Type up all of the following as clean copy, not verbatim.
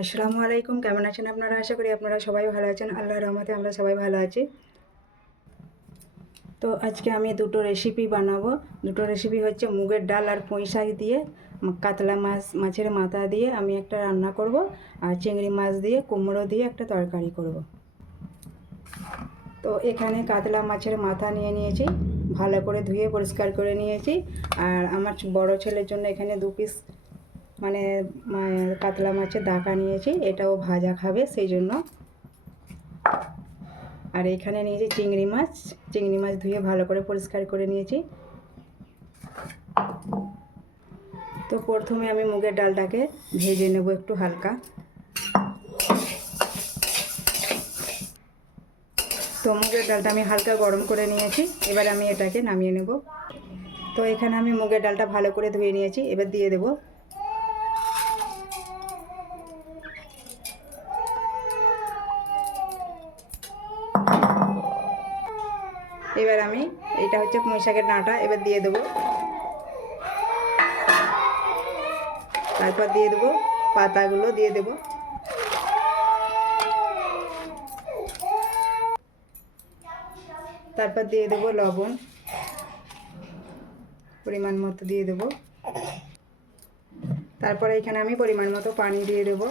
আসসালামু আলাইকুম। কেমন আছেন আপনারা? আশা করি আপনারা সবাই ভালো আছেন। আল্লাহর রহমতে আমরা সবাই ভালো আছি। তো আজকে আমি দুটো রেসিপি বানাবো। দুটো রেসিপি হচ্ছে মুগের ডাল আর পুঁই শাক দিয়ে কাতলা মাছের মাথা দিয়ে আমি একটা রান্না করব, আর চিংড়ি মাছ দিয়ে কুমড়ো দিয়ে একটা তরকারি করব। তো এখানে কাতলা মাছের মাথা নিয়ে নিয়েছি, ভালো করে ধুয়ে পরিষ্কার করে নিয়েছি। আর আমার বড় ছেলের জন্য এখানে 2 পিস মানে কাতলা মাছের দাকা নিয়েছি, এটাও ভাজা খাবে সেই জন্য। আর এখানে নিয়েছি চিংড়ি মাছ ধুয়ে ভালো করে পরিষ্কার করে নিয়েছি। তো প্রথমে আমি মুগের ডালটাকে ভেজে নেব একটু হালকা। তো মুগের ডালটা আমি হালকা গরম করে নিয়েছি, এবার আমি এটাকে নামিয়ে নেব। তো এখানে আমি মুগের ডালটা ভালো করে ধুয়ে নিয়েছি, এবার দিয়ে দেব। এবার আমি এটা হচ্ছে পুঁই শাকের ডাঁটা, এবার দিয়ে দেবো। তারপর দিয়ে দেবো পাতাগুলো, দিয়ে দেবো। তারপর দিয়ে দেবো লবণ, পরিমাণ মতো দিয়ে দেবো। তারপরে এখানে আমি পরিমাণ মতো পানি দিয়ে দেবো।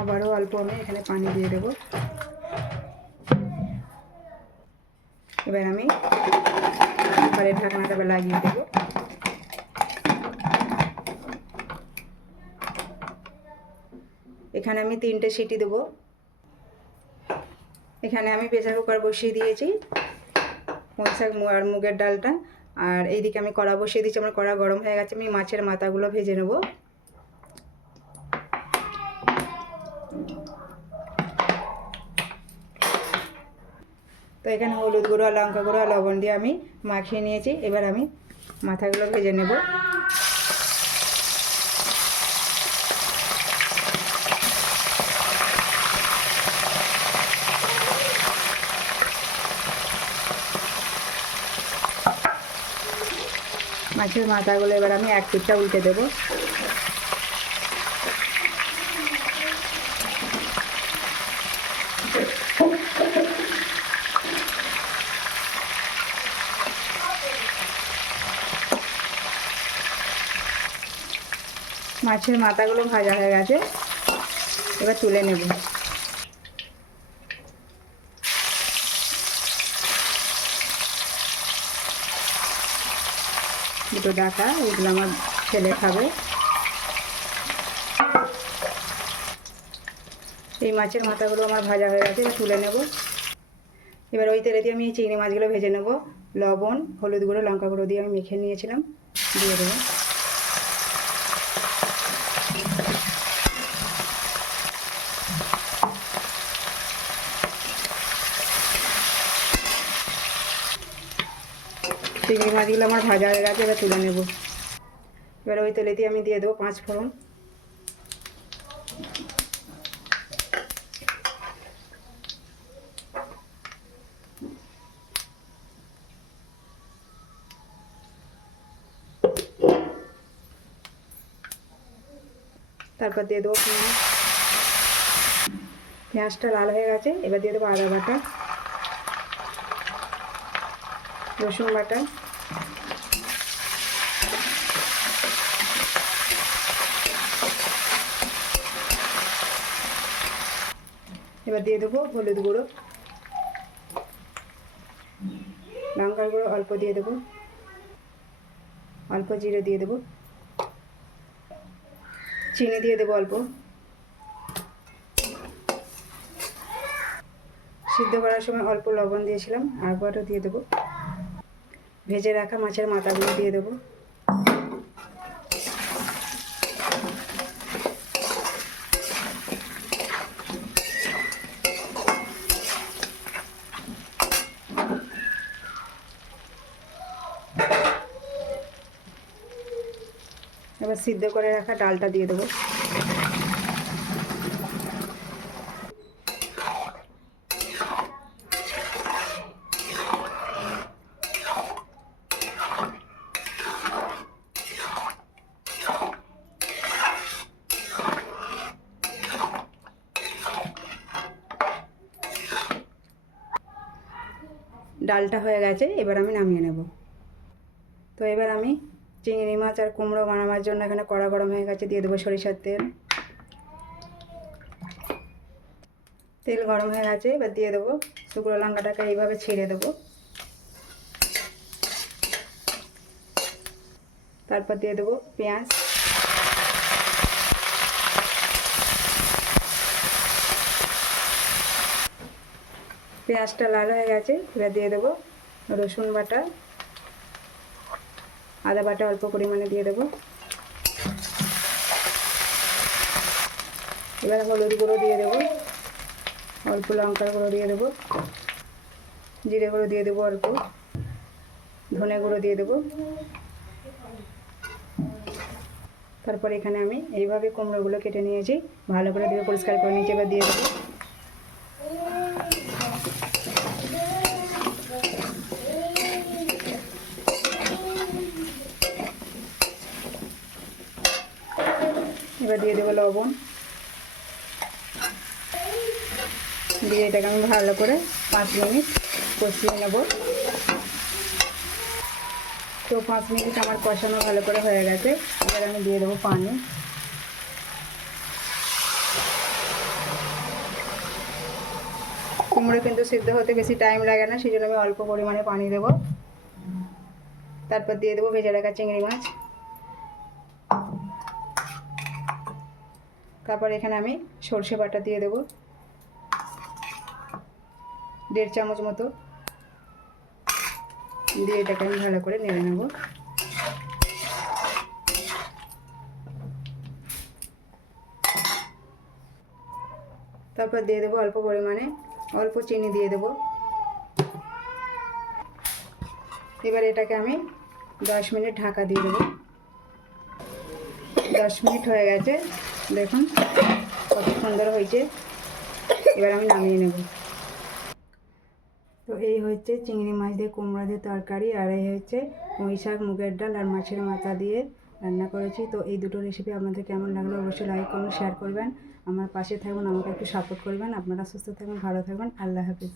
আবারও অল্প আমি এখানে পানি দিয়ে দেবো। এবার আমি এবারে ঢাকনাটা লাগিয়ে দেবো। এখানে আমি 3টে সিটি দেবো। এখানে আমি প্রেসার কুকার বসিয়ে দিয়েছি পুঁই শাক আর মুগের ডালটা, আর এইদিকে আমি কড়া বসিয়ে দিয়েছি। আমার কড়া গরম হয়ে গেছে, আমি মাছের মাথাগুলো ভেজে নেব। তো এখানে হলুদ গুঁড়ো, লঙ্কা গুঁড়ো, লবণ দিয়ে আমি মাখিয়ে নিয়েছি। এবার আমি মাথাগুলো ভেজে নেব। মাছের মাথাগুলো এবার আমি এক পিঠটা উল্টে দেবো। মাছের মাথাগুলো ভাজা হয়ে গেছে, এবার তুলে নেব। দুটো ডাকা, এগুলো আমার ছেলে খাবে। এই মাছের মাথাগুলো আমার ভাজা হয়ে গেছে, এবার তুলে নেব। এবার ওই তেলে দিয়ে আমি চিংড়ি মাছগুলো ভেজে নেব। লবণ, হলুদ গুঁড়ো, লঙ্কা গুঁড়ো দিয়ে আমি মেখে নিয়েছিলাম, দিয়ে দেবো। চিংড়ি মাছগুলো আমার ভাজা হয়ে গেছে, এবার তুলে নেব। এবার ওই তেলে দিয়ে আমি দিয়ে দেবো 5 ফোড়ন। তারপর দিয়ে দেবো পেঁয়াজ। পেঁয়াজটা লাল হয়ে গেছে, এবার দিয়ে দেবো আদা বাটা, রসুন বাটা, এবার দিয়ে দেবো হলুদ গুঁড়ো, লঙ্কার গুঁড়ো অল্প দিয়ে দেবো, অল্প জিরে দিয়ে দেবো, চিনি দিয়ে দেবো অল্প। সিদ্ধ করার সময় অল্প লবণ দিয়েছিলাম, আরবারও দিয়ে দেবো। ভেজে রাখা মাছের মাথাগুলো দিয়ে দেবো। এবার সিদ্ধ করে রাখা ডালটা দিয়ে দেবো। ডালটা হয়ে গেছে, এবার আমি নামিয়ে নেব। তো এবার আমি চিংড়ি মাছ আর কুমড়ো বানাবার জন্য এখানে কড়া গরম হয়ে গেছে, দিয়ে দেবো সরিষার তেল। তেল গরম হয়ে গেছে, এবার দিয়ে দেবো শুকনো লঙ্কাটাকে এইভাবে ছিঁড়ে দেবো। তারপর দিয়ে দেবো পেঁয়াজ, পেঁয়াজটা লাল হয়ে গেছে, এবার দিয়ে দেবো রসুন বাটা, আদা বাটা অল্প পরিমাণে দিয়ে দেবো। এবার হলুদ গুঁড়ো দিয়ে দেবো, অল্প লঙ্কার গুঁড়ো দিয়ে দেবো, জিরে গুঁড়ো দিয়ে দেবো অল্প, ধনে গুঁড়ো দিয়ে দেবো। তারপর এখানে আমি এইভাবে কুমড়োগুলো কেটে নিয়েছি, ভালো করে ধুয়ে পরিষ্কার করে নিয়েছি, এবার দিয়ে দেবো। এবার দিয়ে দেবো লবণ, দিয়ে এটাকে আমি ভালো করে 5 মিনিট কষিয়ে নেব। তো 5 মিনিট আমার কষানো ভালো করে হয়ে গেছে, এবার আমি দিয়ে দেবো পানি। কুমড়ো কিন্তু সিদ্ধ হতে বেশি টাইম লাগে না, সেই জন্য আমি অল্প পরিমাণে পানি দেবো। তারপর দিয়ে দেবো ভেজে রাখা চিংড়ি মাছ। তারপর এখানে আমি সর্ষে বাটা দিয়ে দেবো 1.5 চামচ মতো, দিয়ে এটাকে আমি ভালো করে নেড়ে নেব। তারপর দিয়ে দেবো অল্প পরিমাণে অল্প চিনি দিয়ে দেবো। এবার এটাকে আমি 10 মিনিট ঢাকা দিয়ে দেবো। 10 মিনিট হয়ে গেছে, দেখুন কত সুন্দর হয়েছে। এবার আমি নামিয়ে নেব। তো এই হচ্ছে চিংড়ি মাছ দিয়ে কুমড়ো দিয়ে তরকারি, আর এই হচ্ছে পুঁই শাক, মুগের ডাল আর মাছের মাথা দিয়ে রান্না করেছি। তো এই দুটো রেসিপি আপনাদের কেমন লাগলো অবশ্যই লাইক করুন, শেয়ার করবেন, আমার পাশে থাকবেন, আমাকে একটু সাপোর্ট করবেন। আপনারা সুস্থ থাকবেন, ভালো থাকবেন, আল্লাহ হাফিজ।